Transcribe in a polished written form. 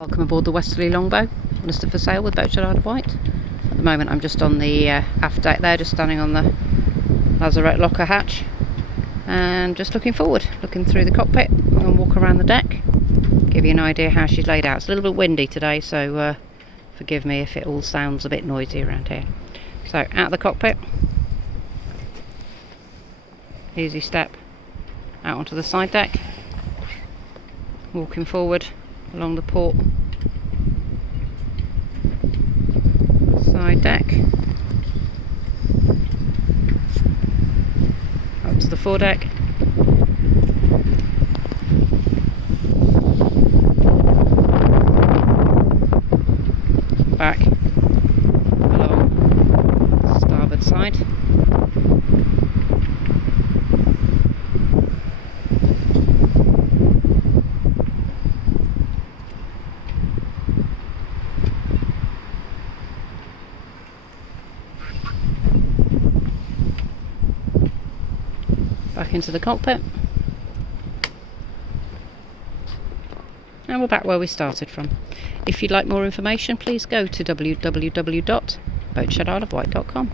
Welcome aboard the Westerly Longbow, listed for sale with Boatshed Isle of Wight. At the moment I'm just on the aft deck there, just standing on the lazarette locker hatch and just looking forward, looking through the cockpit. I'm going to walk around the deck, give you an idea how she's laid out. It's a little bit windy today, so forgive me if it all sounds a bit noisy around here. So out of the cockpit, easy step out onto the side deck, walking forward along the port side deck, up to the foredeck, back along the starboard side, back into the cockpit, and we're back where we started from. If you'd like more information, please go to www.boatshedisleofwight.com.